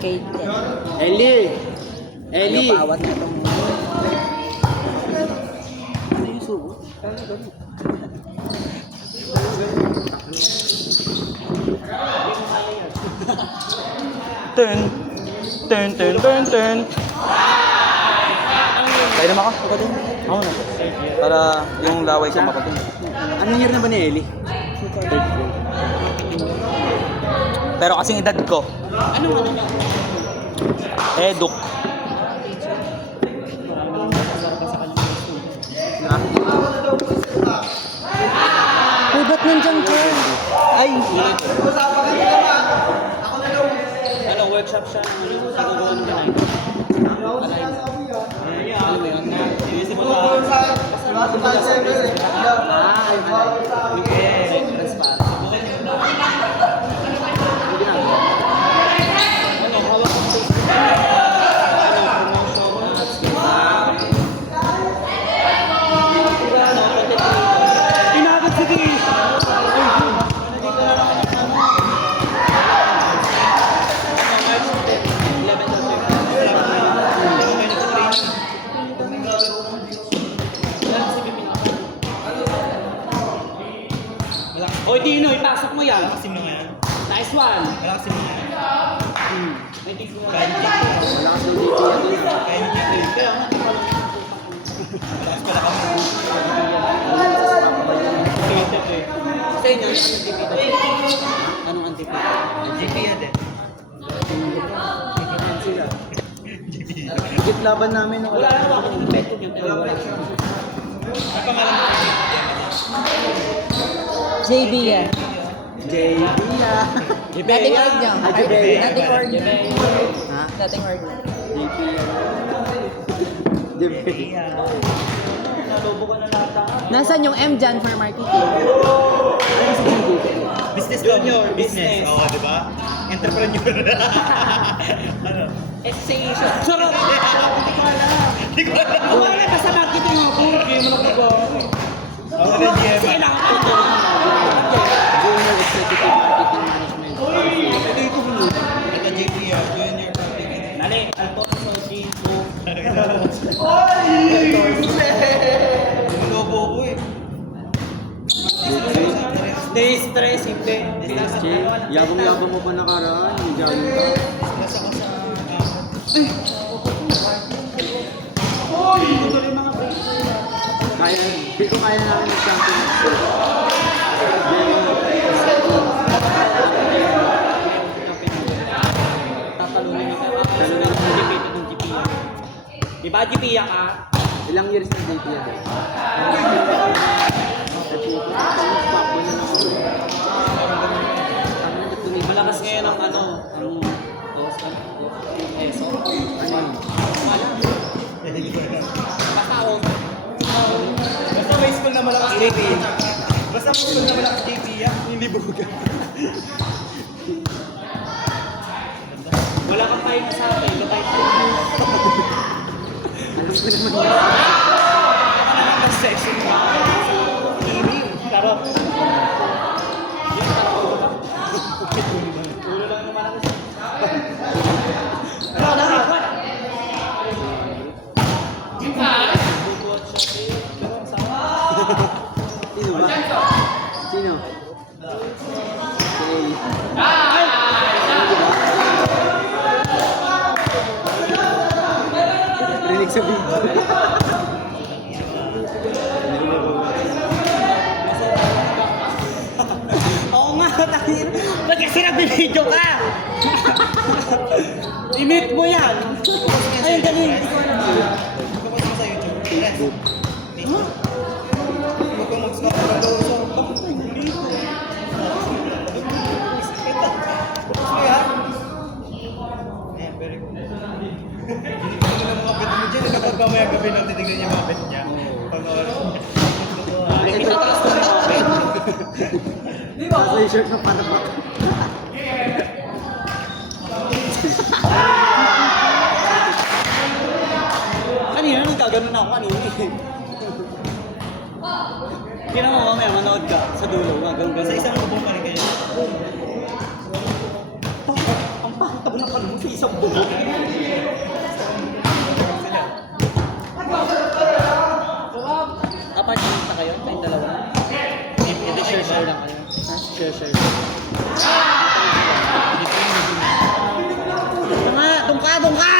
Kate. Ellie! Ellie! Ayaw paawat na itong... Ano yung subo? Ten. Ten, ten, ten, ten. Kaya naman ako. Ako din. Ako na. Para yung laway ko makatin. Anong year na ba ni Ellie? Third grade. Pero kasing edad ko. Ano niya? Eduk. Uy, ba't nandiyan ka? Ay! Ano, workshop siya? Ano, siguro ng kanay? Alam mo yun? Inisip mo Oy, Dino, ipasok mo yan. Malakasin mo nga yan. Nice one. Malakasin mo nga yan. May tigil mo. Kaya ni Jake. Malakas daw dito yan. Kaya ni Jake. Kaya nga, Malakas pala kami. sa inyo, anong antipito? Anong antipito? JP yan din. Sila. Higit laban namin. Wala na ako ng beto niyo. Ang pangalan mo? JB yan. JB ah. Dating word niya. Ah, JB. Dating word niya. Ha? Dating word niya. JB JB. Nalobo ka na lahat. Nasaan yung M dyan for marketing? Business junior. Business. Oo, di ba? Entrepreneur. Ano? Essayation. Sarap! Hindi ko alam. Wala ka sa marketing ako. Hindi mo nagagawa. Ako na GM. Kailangan ko ito. Junior Executive Marketing Management. Pwede ito mo. Ito JP yan. Junior marketing. Nali, Alfonso Ginto. Nilobo ko eh. Stay stress, hindi. Yabang-yabang mo pa nakaraan, yung jogging ka. Nasa ko sa... Kaya, hindi ko kaya namin mag-champion. Tatalunin ka. Talunin ka ng GP ng GP. Diba GP ka? Ilang years na date yan? Malakas ngayon ang ano, ang peso. Ano yun? Patao. Basta may school na malakas JP. Basta may school na malakas JP yan. Hindi buga. Wala kang pahinga sa akin. Lutay pa. Alam ko naman yan. Ang section mo. Inim. Karot. Yung tatlo. Ulo lang naman ako. Sino ba? Sino? Okay. Rinig sa video. Oo nga, takin. Ba't kasi nagbibideo ka? I-mute mo yan. Ayun, galing. Tapos mo sa YouTube. Facebook. Huwag kang mag-stop na daw sa... Bakit tayo dito? Tapos mo yan. Ayan, very good. Hindi ko na mga bet mo dyan. Kapag mamaya gabi nang titignan niya mga bet niya. Pag Itataas ko na yung mga bet. Nasa yung shirt ng panapak. Kanina nagkaganon ako kanina eh. Kina mo mamaya manood ka sa dulo. Gano'n. Sa isang lubong pa rin kayo. Ang Tabunakan mo sa isang buhok. Apat na kayo? Tayong dalawa? Hindi, share lang kayo. Ha? Share. Doon ka!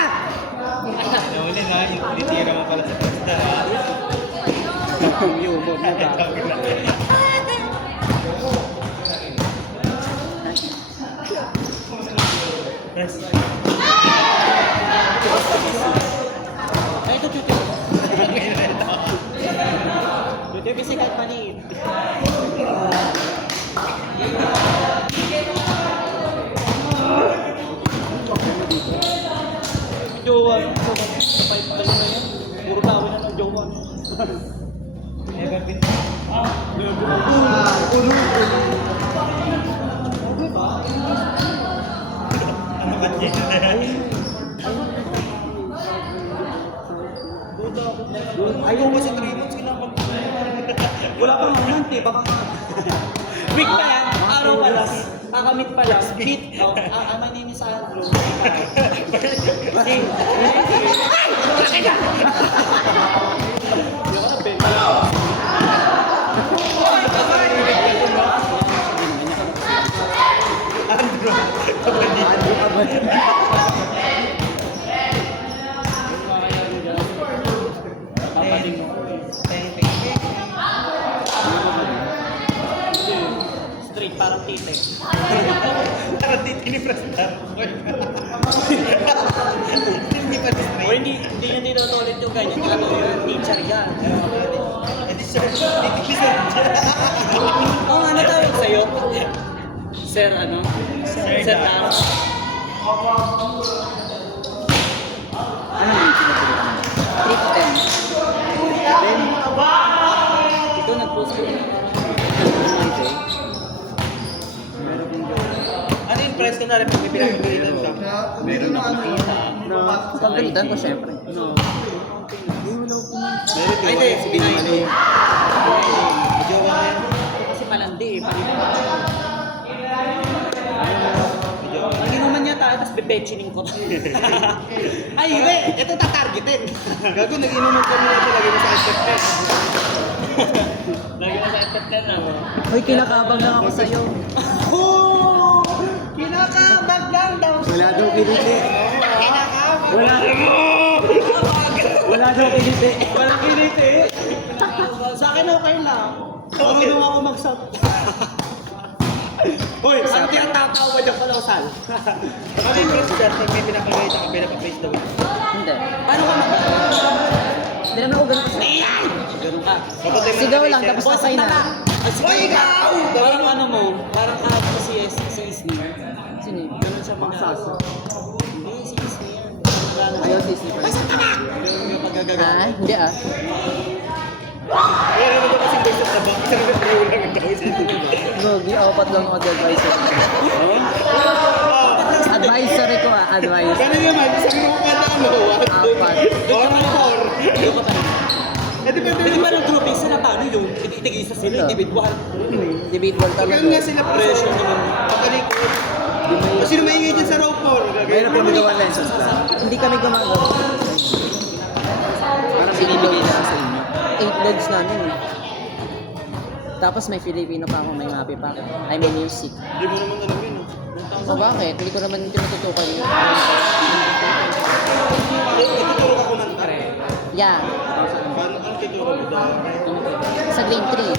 Nauli na, ititira mo pala sa pasta. Yung mo ba? Press. Ay, ito, Chuti. Chuti, kasi kahit maliit. Jowa. Kapay pa na yan. Puro tawin na ng jowa. Never been. Ano ba dyan? Ayaw mo sa 3 months, kinapag. Wala pang month eh, baka nga. Week pa lang, araw pa lang. Kakamit pa lang. Meet. My name is Andrew. Straight, parang titek. Parang titinipress na. Hindi pa O straight. hindi nyo tinutulit yung ganyan. Ano yung teacher yan. Eh di sir, titinipress Oo, ano tawag sa'yo? Sir, ano? Sir na. Ano yung pinatuloy? Trip 10. Ito nag-post ko. Ano yung price ko na rin pag may pinagagalitan ka? Meron ako nakita na Pagkalitan ko syempre. Ay, hindi. Binayad. Jowa na yan. Kasi palandi eh. Hindi naman niya tayo, tapos bebechining ko. Ay, hindi! Ito tatargetin. Gago, nag-inuman kami na lagi mo sa SFF. Lagi mo sa FF10 na. Uy, kinakabang lang ako sa'yo. Oh! Kinakabag lang daw. wala daw kiliti. Wala daw kiniti. Walang kiniti. Sa akin okay lang. Marunong ako mag-sub. Hoy, ang tinatatawa niya pala sal. Ano yung price dyan pag may pinapagalitan ka, pinapag-face daw? Hindi. Paano ka mag- Hindi naman ako ganun. Ganun ka. Sigaw lang, tapos asay na. Hoy, ikaw! Parang ano mo, parang kahapon si Isni. Sino yun? Ganun siya magsas. Hindi, si Isni yan. Ayaw si Steve. Ganun yung pagagagawa. Ah, hindi ah. Kaya naman daw kasing based on the back, isang review lang daw siya. Gogi, apat lang ako advisor. Advisory ko ah, advice. Ganun naman, isang rupa na ano, Apat. or four. Hindi ko pa rin. Eh, depende Hindi naman. ba ng grouping sila paano yung tig-isa sila, individual? Individual Ganun talaga. nga sila Pressure naman. pagkalikod. Sino maingay dyan sa row 4? Mayroon pa magawa lessons. Hindi kami gumagawa. Parang binibigay lang sa inyo. 8 loads namin eh. Tapos may Filipino pa ako, may mapi pa ako. I mean music. Hindi mo naman alam yun. So bakit? Hindi ko naman tinututukan yun. Ituturo ka ko ng tare. Yeah. Paano ang tituro mo daw? Sa grade 3.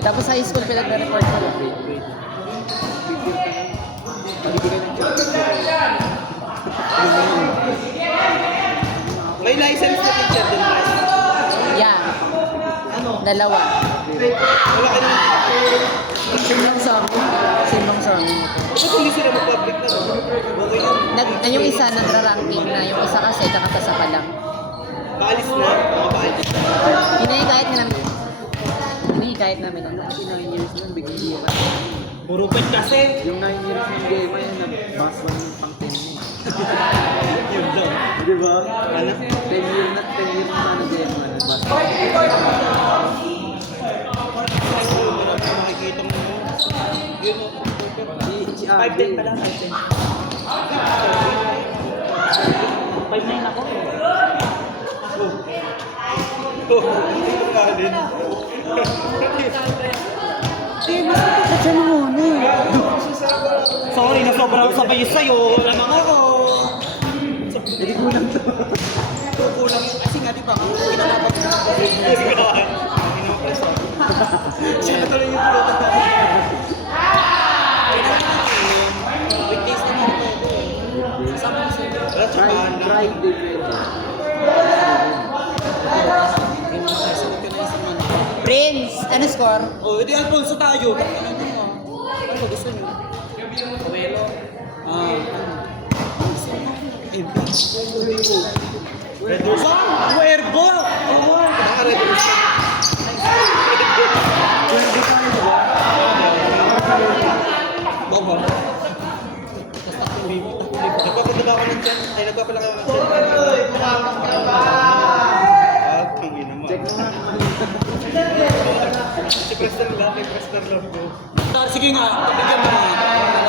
Tapos high school pinag-report ko. May license na teacher din ba? Yeah. Dalawa. Wala ka na. Same lang sa amin. Same lang sa amin. Ba't hindi sila mag-public na? Okay yun. Yung isa nagra-ranking na, yung isa kasi kakatasa pa lang. Paalis na. Mga paalis na. Hinahikayat nga namin. Hinahikayat namin. Ano kasi 9 years nun, bigyan niya. Puro pet kasi. Yung 9 years ng game ay nag-bus one yung pang 10 years. Yun doon. Di ba? Ano? 10 years na game game man. Nag-bus. Marami makikita mo. Yun o. Si 5'10 pala, 5'10. 5'9 ako. Dito ka din. Diyan muna eh. Sorry, nasobra ako sa bayis sa'yo. Wala nang ako. Hindi kulang to. Kulang yun. Kasi nga, di ba? Kinakapag na ako. Siya tuloy yung pulutan natin. Weekdays naman ito. Kasama ko sa'yo. Wala, tsakahan lang. Try defense. Prince, ano score? Oh, edi Alfonso tayo. Ano mo? Ano gusto niyo? Kawelo. Red Bulls. Huergo! Mga Red Bulls. Bobo. Nagpapadala ako ng dyan. Ay, nagpapalaki ako ng dyan. Okay, naman. Check mo nga. Si Preston lang, kay Preston lang ko. Sige nga, bigyan mo nga.